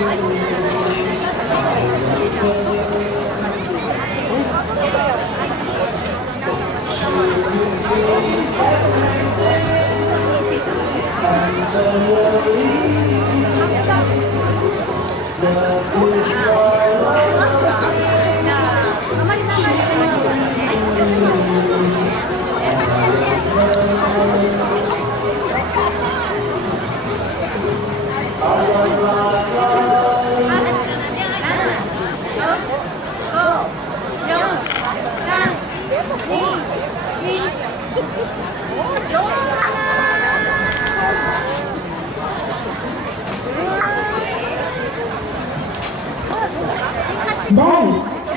第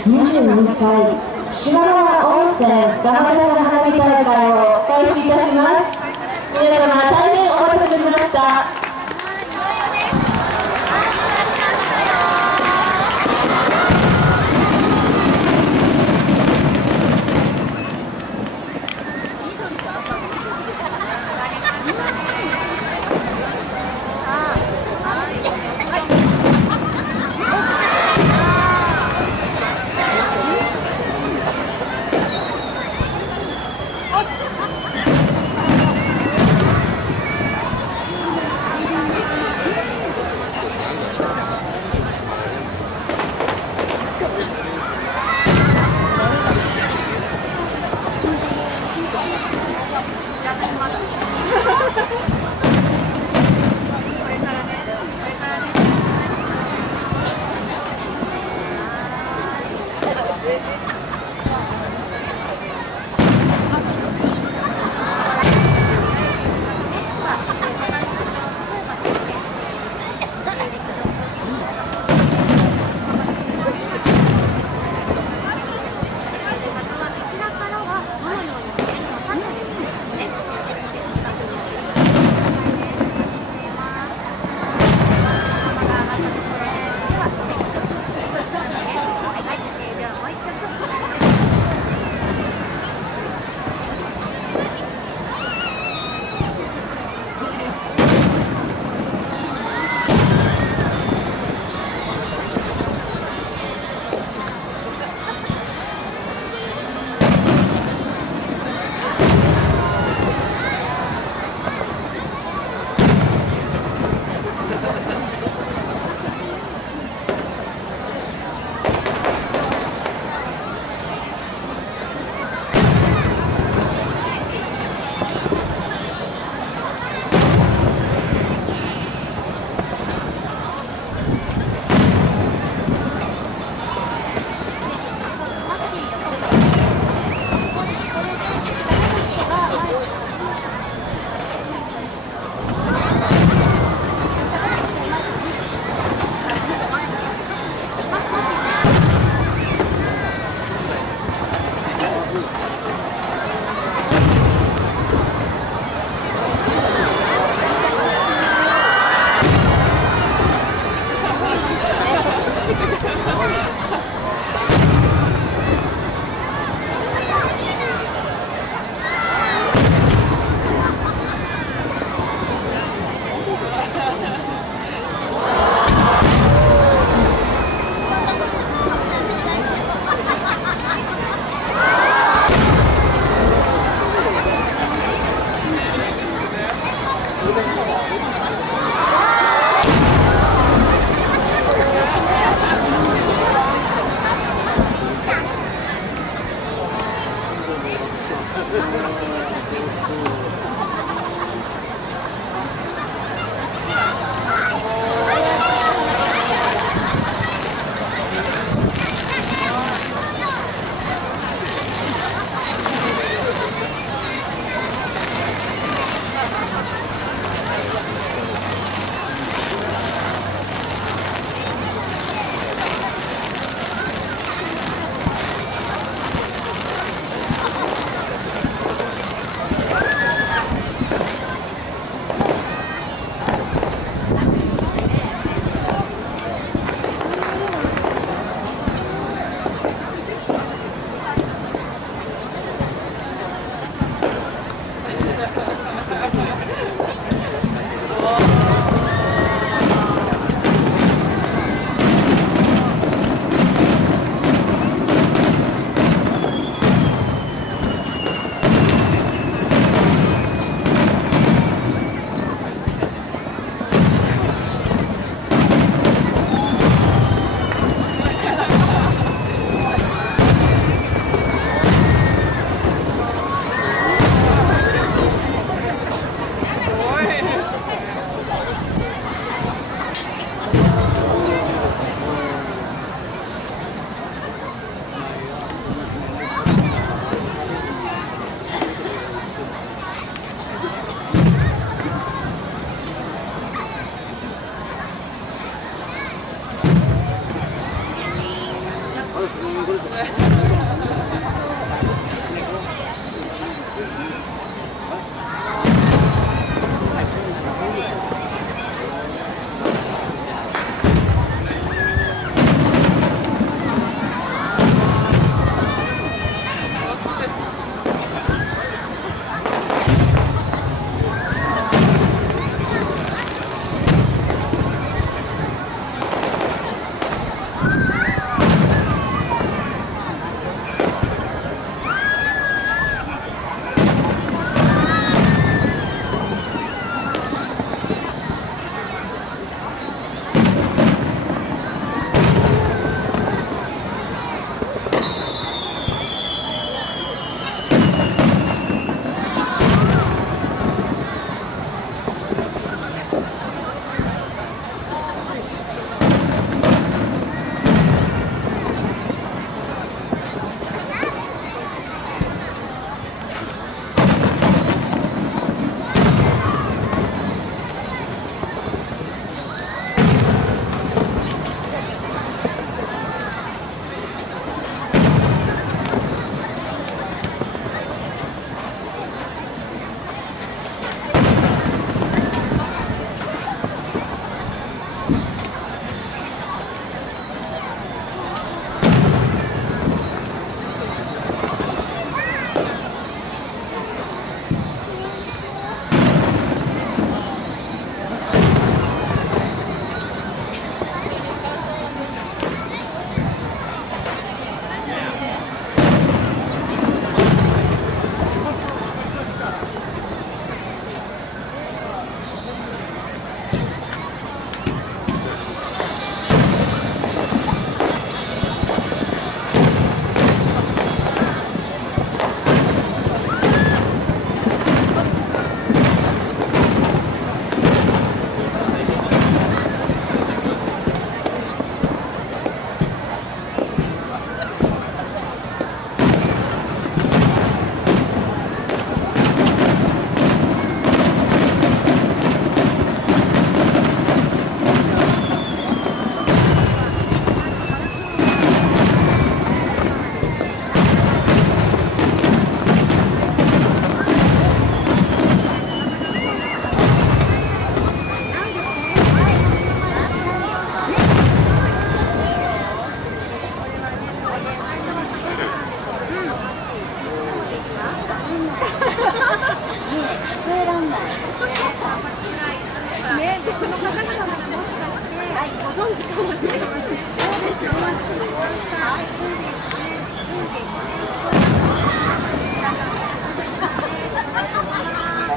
22回島原温泉ガマサ花火大会を開始いたします。皆様大変お待たせしました。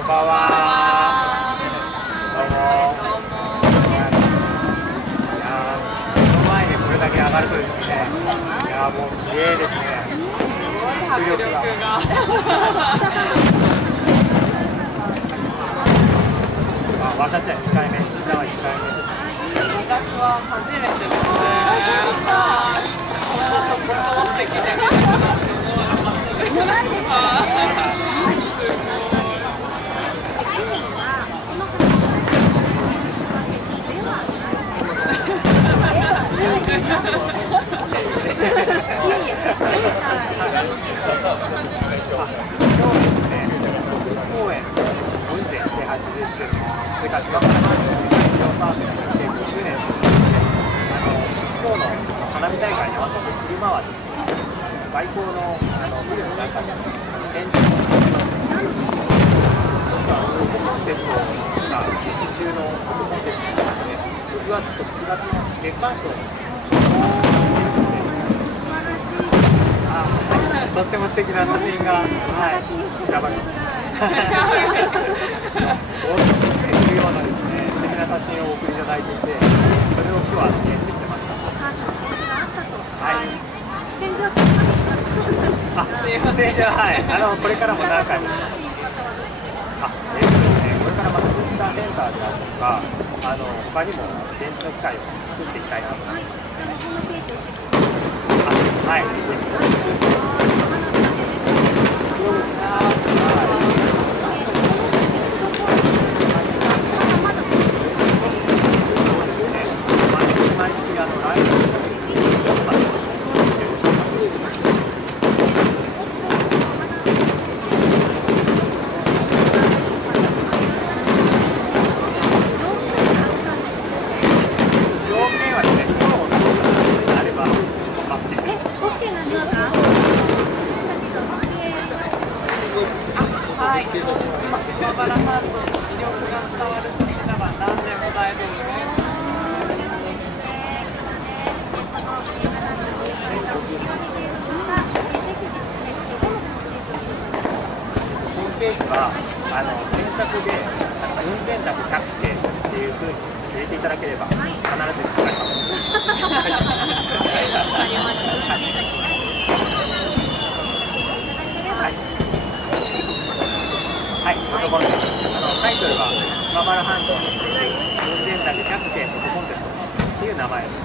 んばんは。どうも。いやー、目の前でこれだけ上がるとですね、いやーもう綺麗ですね。迫力が。私は2回目、石田は2回目です。私は初めてですね。こんなところ素敵で見れるなんて思わなかったです。ないですね。公園雲仙して80周年、それから芝原マンの世界一郎パークにして50年ということで、今日の花火大会に合わせて昼間はですね、外交のビルの中に展示をしています。一つはフォトコンテストが実施中のフォトコンテストでして、6月と7月の月間賞にとっても素敵な写真が、選ばれました。大きくびっくりするようなですね、素敵な写真をお送りいただいていて、それを今日は展示してました。はい。展示はすいません、じゃあ、これからも何回もします。ですね、これからまたビジターセンターであるとか、他にも展示の機会を作っていきたいなと思います。はい。毎月ライブしてます。トで運転宅キャプテンっていう風に入れていただければ必ず見つかります。はい、フォトコンテスト。タイトルは島原半島の運転宅キャプテンフォトコンテストっていう名前です。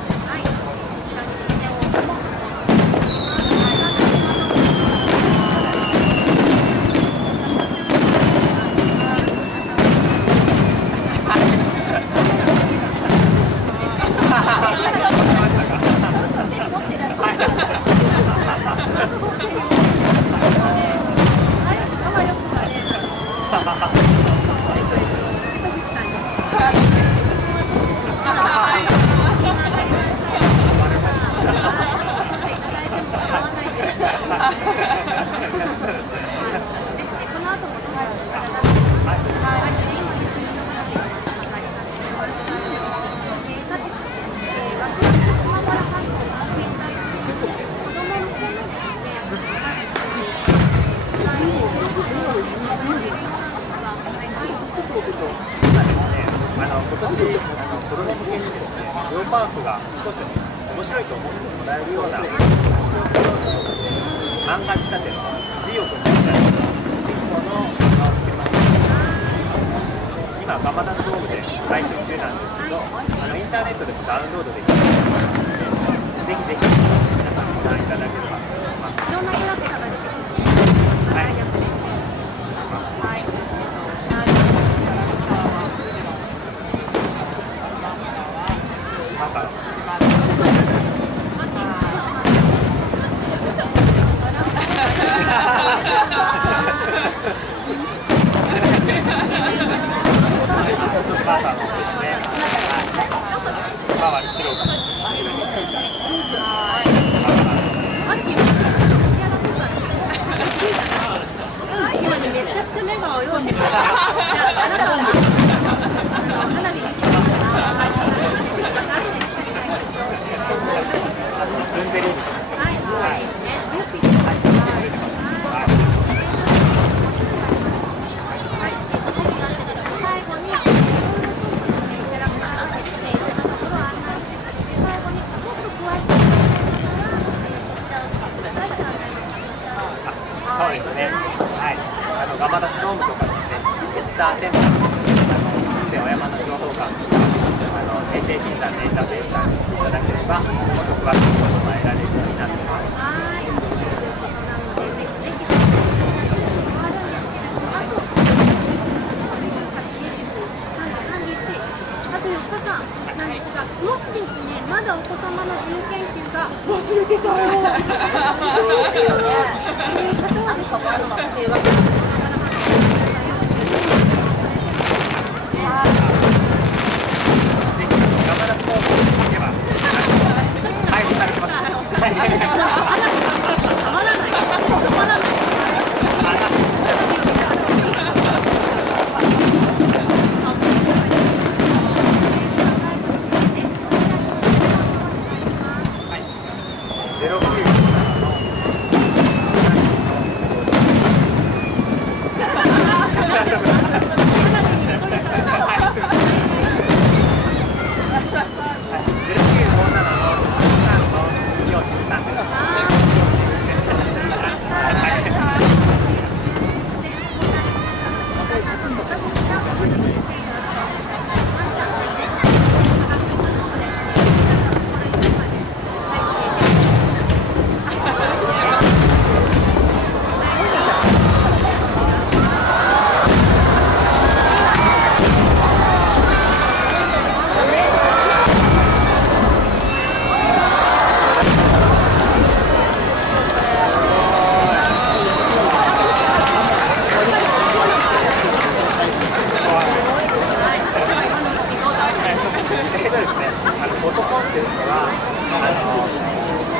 今年子ども向けにですね、ジオパークが少しでも面白いと思ってもらえるような話を作ろうということで、漫画仕立てのジオ君という主人公の漫画を作りました。今、ガマダのドームで配信中なんですけど、インターネットでもダウンロードできるので、ぜひぜひ皆さんご覧いただければと思います。いろんなキャラクターが出てくるので、大丈夫です。はい。なんか今ね、めちゃくちゃ目が泳いでる。花火見てください。そうですね。はい。ガマダスドームとかですね、エスターセンター、小山の情報館とか、衛星診断データベースから見ていただければ、もっと詳しいことが得られるようになっています。もしですね、まだお子様の自由研究が忘れてたよどうしようという方はですね、ぜひ、ガマダスドームに行けば、配布されてます。たまらない。たまらない。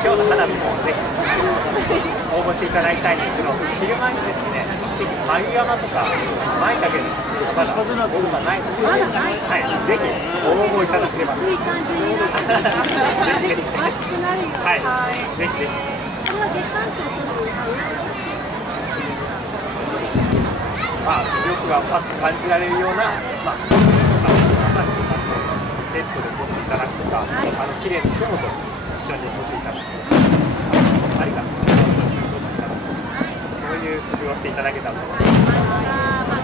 今日の花火もぜひ応募していただきたいんですけど、昼間にですね、眉山とか舞茸のまだ応募がないので、はい、ぜひ応募いただければ。薄い感じになってます。ぜひ熱くなるよ。はい、ぜひぜひ。これは月刊誌を取る魅力がパッと感じられるような、まさにセットで撮っていただくとか、綺麗な雲と一緒に撮っていただくとか、ありがとうと一緒に撮っていただくとか、そういう工夫をしていただけたらと思います。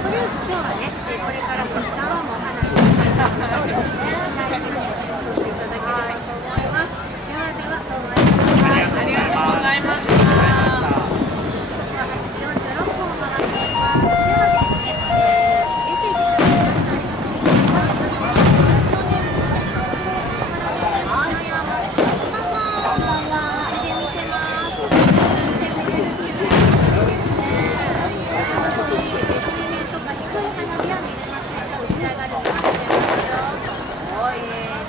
とりあえず今日はね、これからこの川も花火そうですね、大事な写真を撮っていただければと思います。ではでは、どうもありがとうございました。時刻は8時46分を回っています。ではですね、メッセージいただきました。ありがとうございます。少年部の花山こんばんは。うちで見てます。素敵ですね。ですね。楽しいですねとか低い花火は見れませんが、打ち上がるのは見れますよ。すごい。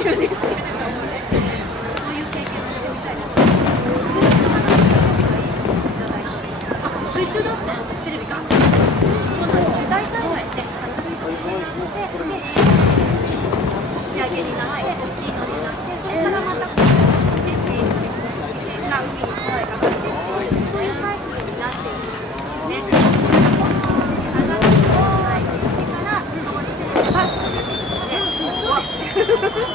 てるんですけれども、そういう経験をしてみたいなと思って、水中だったテレビが。大体はですね、水中になって、打ち上げになって、大きいのになって、それからまたこう、海に声がかかっていく、そういうサイクルになっているんですね。上がっていくサイクルからそこにテレビがそうです。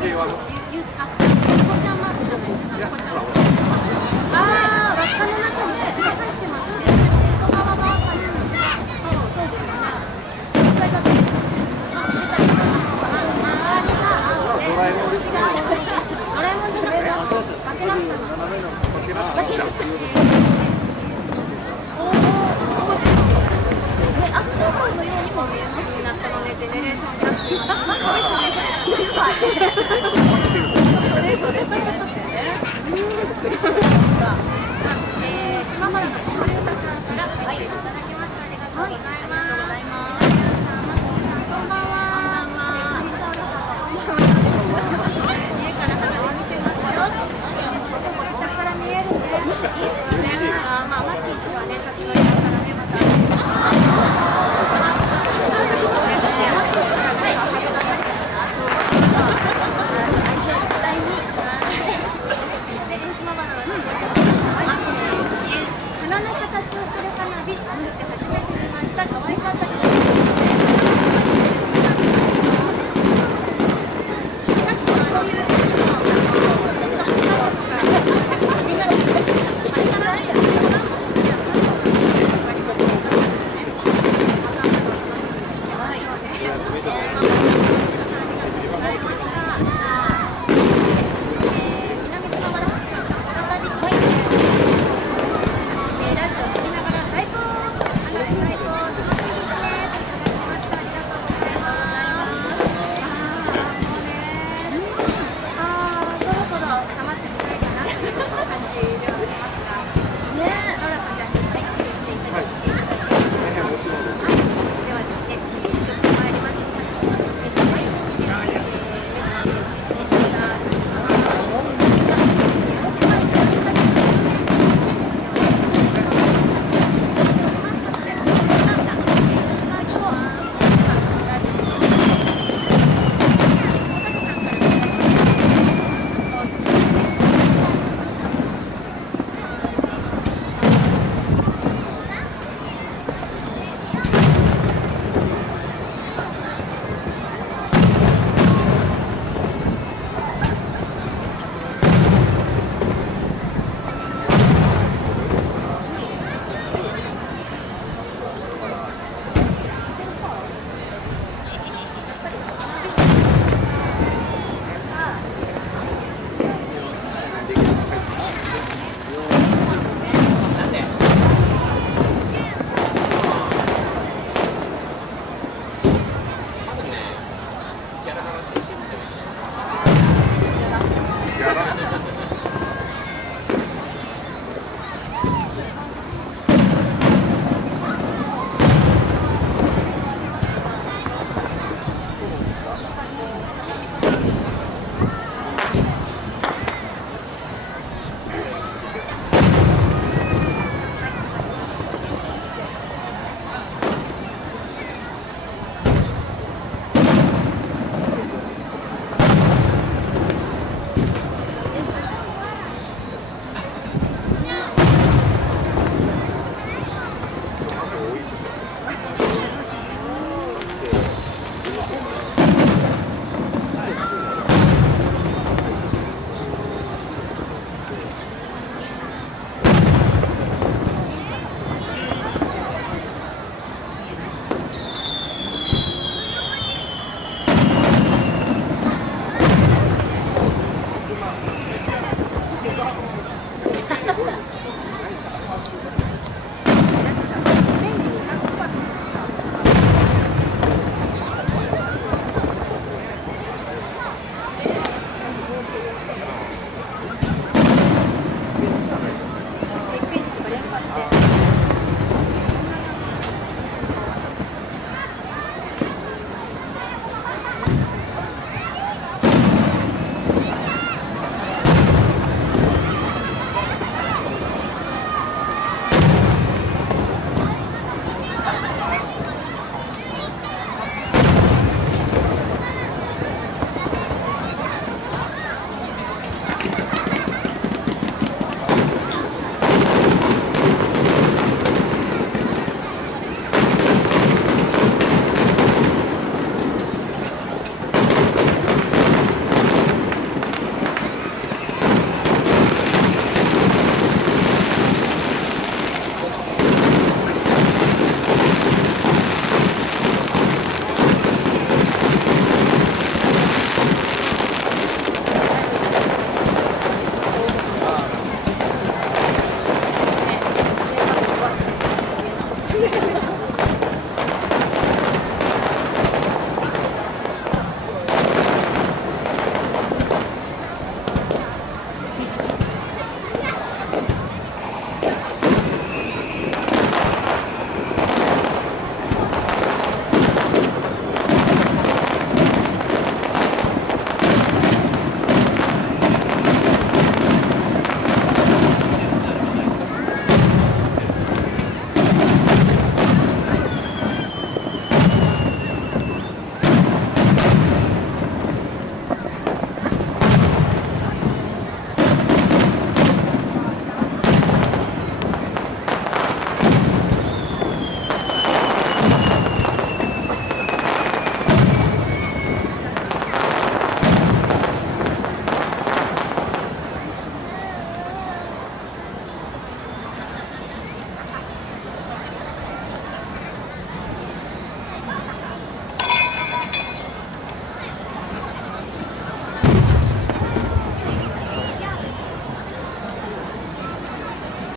平和のぞれって感じでね。びっくりしました。島原の小森さんから、はい、いただきました。ありがとうございます。